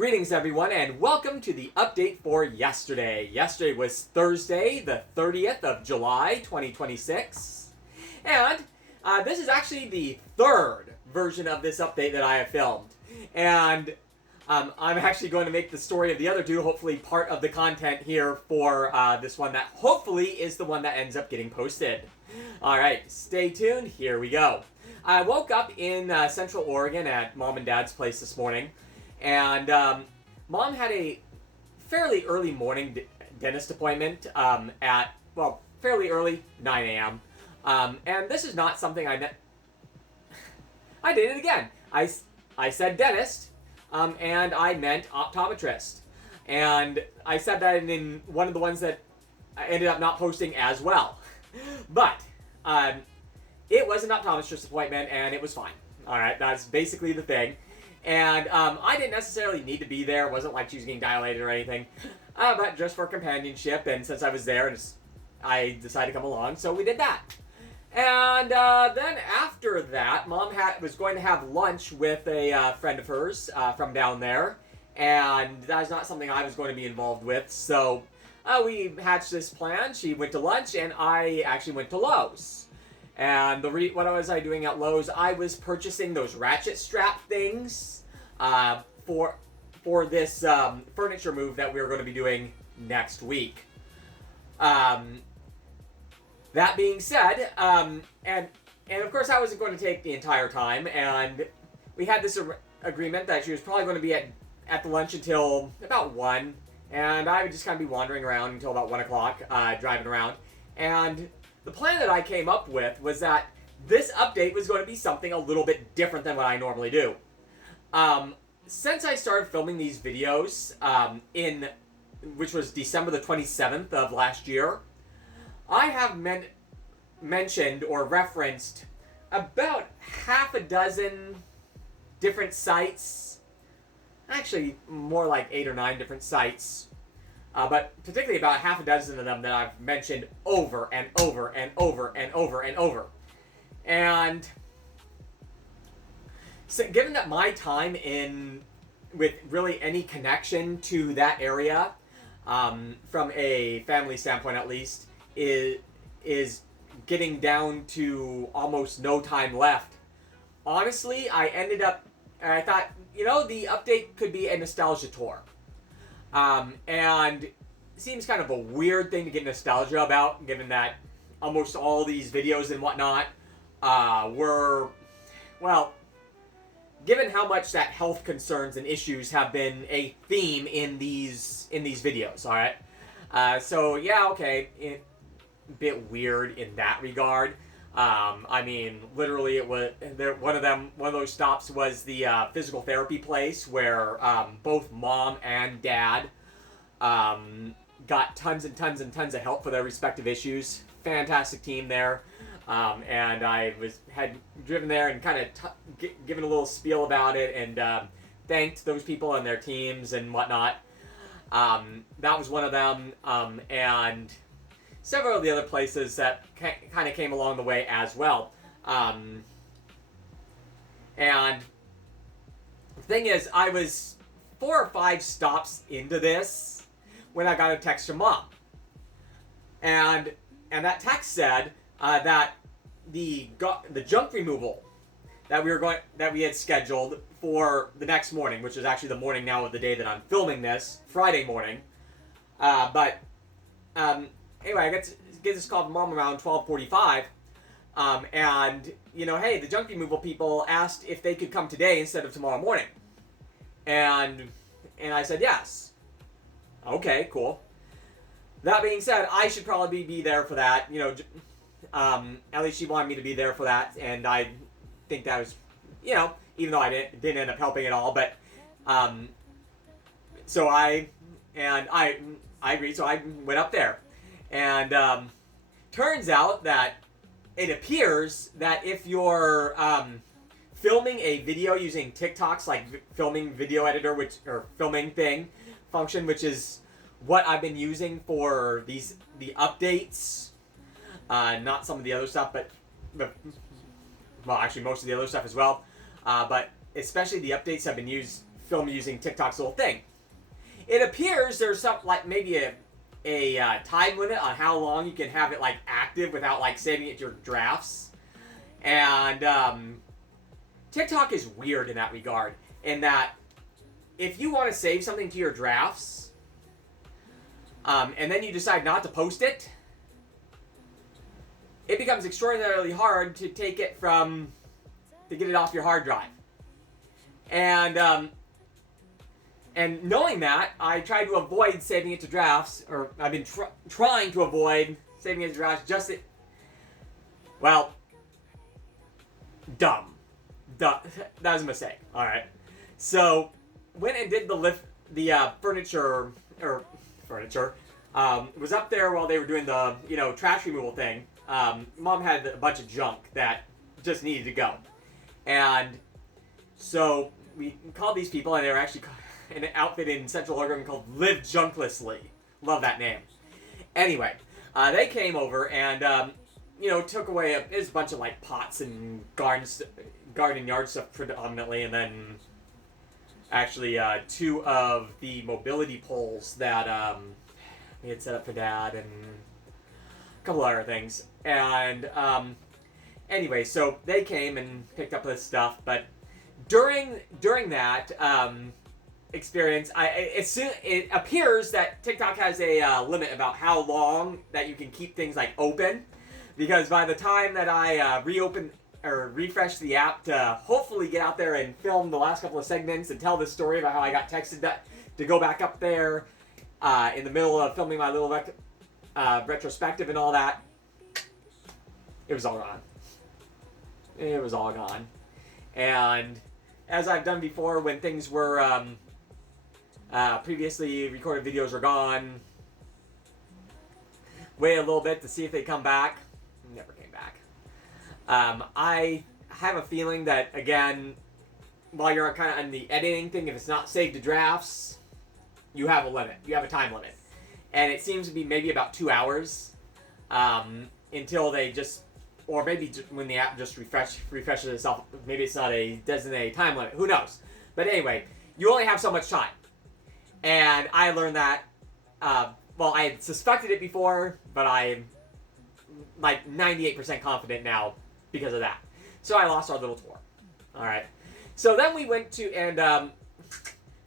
Greetings everyone and welcome to the update for yesterday. Yesterday was Thursday, the 30th of July, 2026. And this is actually the third version of this update that I have filmed. And I'm actually going to make the story of the other two, hopefully part of the content here for this one that hopefully is the one that ends up getting posted. Alright, stay tuned, here we go. I woke up in Central Oregon at Mom and Dad's place this morning. And Mom had a fairly early morning dentist appointment at, well, fairly early, 9 a.m. And this is not something I meant. I did it again. I said dentist, and I meant optometrist. And I said that in one of the ones that I ended up not posting as well. But it was an optometrist appointment, and it was fine. All right, that's basically the thing. And I didn't necessarily need to be there. It wasn't like she was getting dilated or anything. But just for companionship, and since I was there, I decided to come along, so we did that. And then after that, Mom was going to have lunch with a friend of hers from down there. And that is not something I was going to be involved with. So we hatched this plan. She went to lunch, and I actually went to Lowe's. And what was I doing at Lowe's? I was purchasing those ratchet strap things for this furniture move that we were going to be doing next week. That being said, and of course I wasn't going to take the entire time, and we had this agreement that she was probably going to be at the lunch until about 1, and I would just kind of be wandering around until about 1 o'clock, driving around, and the plan that I came up with was that this update was going to be something a little bit different than what I normally do. Since I started filming these videos which was December the 27th of last year, I have mentioned or referenced about half a dozen different sites, actually more like 8 or 9 different sites. But particularly about half a dozen of them that I've mentioned over and over and over and over and over. And so given that my time with really any connection to that area, from a family standpoint at least, is getting down to almost no time left, honestly, I thought, the update could be a nostalgia tour. And it seems kind of a weird thing to get nostalgia about, given that almost all these videos and whatnot were, well, given how much that health concerns and issues have been a theme in these videos, all right? So yeah, okay, a bit weird in that regard. I mean, literally, one of those stops was the physical therapy place where both Mom and Dad got tons and tons and tons of help for their respective issues. Fantastic team there, and I had driven there and kind of given a little spiel about it and thanked those people and their teams and whatnot. That was one of them, and several of the other places that kind of came along the way as well. And the thing is, I was 4 or 5 stops into this when I got a text from Mom. And that text said that the junk removal that we had scheduled for the next morning, which is actually the morning now of the day that I'm filming this, Friday morning. Anyway, I get this call from Mom around 12:45, and, hey, the junk removal people asked if they could come today instead of tomorrow morning. And I said yes. Okay, cool. That being said, I should probably be there for that. At least she wanted me to be there for that, and I think that was, even though I didn't end up helping at all, but, so I agreed, so I went up there. And turns out that it appears that if you're filming a video using TikTok's filming video editor, or filming function, which is what I've been using for the updates, not some of the other stuff, but well, actually most of the other stuff as well, but especially the updates have been used film using TikTok's little thing. It appears there's some, like, maybe a time limit on how long you can have it, like, active without, like, saving it to your drafts. And TikTok is weird in that regard, in that if you want to save something to your drafts, and then you decide not to post it, it becomes extraordinarily hard to get it off your hard drive. And knowing that, I tried to avoid saving it to drafts, or I've been trying to avoid saving it to drafts. Well, dumb. That was a mistake. All right. So went and did the furniture. Was up there while they were doing the trash removal thing. Mom had a bunch of junk that just needed to go, and so we called these people, and they were actually an outfit in Central Oregon called Live Junklessly. Love that name. Anyway, they came over and took away there's a bunch of like pots and garden yard stuff predominantly, and then actually 2 of the mobility poles that we had set up for Dad, and a couple other things. And anyway, so they came and picked up this stuff, but during that experience, it appears that TikTok has a limit about how long that you can keep things like open, because by the time that I reopen or refresh the app to hopefully get out there and film the last couple of segments and tell this story about how I got texted to go back up there in the middle of filming my little retrospective and all that, it was all gone. It was all gone. And as I've done before, when things were previously recorded videos are gone, wait a little bit to see if they come back. Never came back. I have a feeling that, again, while you're kind of on the editing thing, if it's not saved to drafts, you have a limit. You have a time limit. And it seems to be maybe about 2 hours until they just, or maybe when the app just refreshes itself, maybe it's not a designated time limit. Who knows? But anyway, you only have so much time. And I learned that, well, I had suspected it before, but I'm like 98% confident now because of that. So I lost our little tour. All right. So then we went to, and then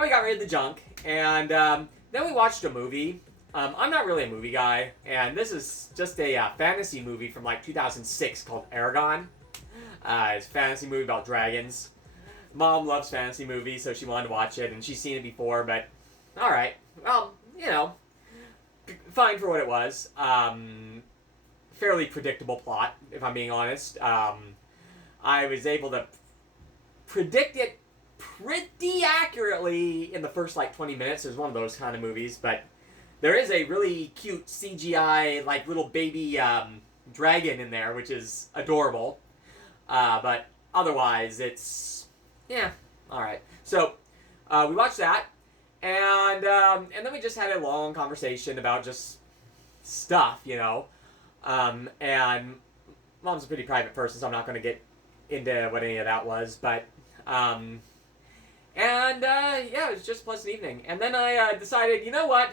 we got rid of the junk, and then we watched a movie. I'm not really a movie guy, and this is just a fantasy movie from like 2006 called Aragon. It's a fantasy movie about dragons. Mom loves fantasy movies, so she wanted to watch it, and she's seen it before, but all right. Well, fine for what it was. Fairly predictable plot, if I'm being honest. I was able to predict it pretty accurately in the first like 20 minutes. It was one of those kind of movies, but there is a really cute CGI like little baby dragon in there, which is adorable. But otherwise, it's all right. So we watched that, and then we just had a long conversation about just stuff, and Mom's a pretty private person, so I'm not going to get into what any of that was, but it was just a pleasant evening. And then I decided, you know what,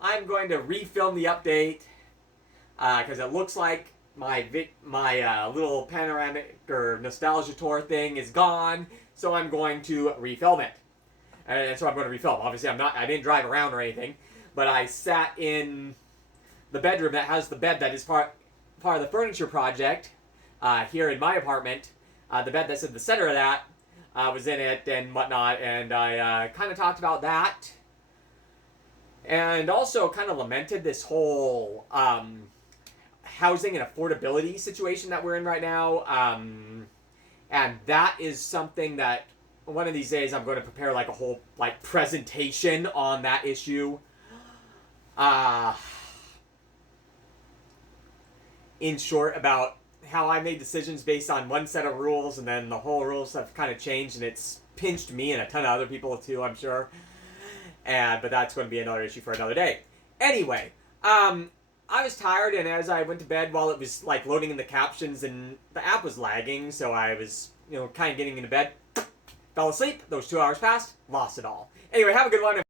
I'm going to refilm the update because it looks like my little panoramic or nostalgia tour thing is gone, so I'm going to refilm it. And so I'm going to refilm. Obviously, I didn't drive around or anything, but I sat in the bedroom that has the bed that is part of the furniture project here in my apartment. The bed that's in the center of that was in it and whatnot, and I kind of talked about that, and also kind of lamented this whole housing and affordability situation that we're in right now, and that is something that one of these days I'm going to prepare like a whole like presentation on that issue. In short, about how I made decisions based on one set of rules, and then the whole rules have kind of changed, and it's pinched me and a ton of other people too, I'm sure. But that's going to be another issue for another day. Anyway, I was tired, and as I went to bed, while it was like loading in the captions, and the app was lagging, so I was kind of getting into bed. Fell asleep, those 2 hours passed, lost it all. Anyway, have a good one.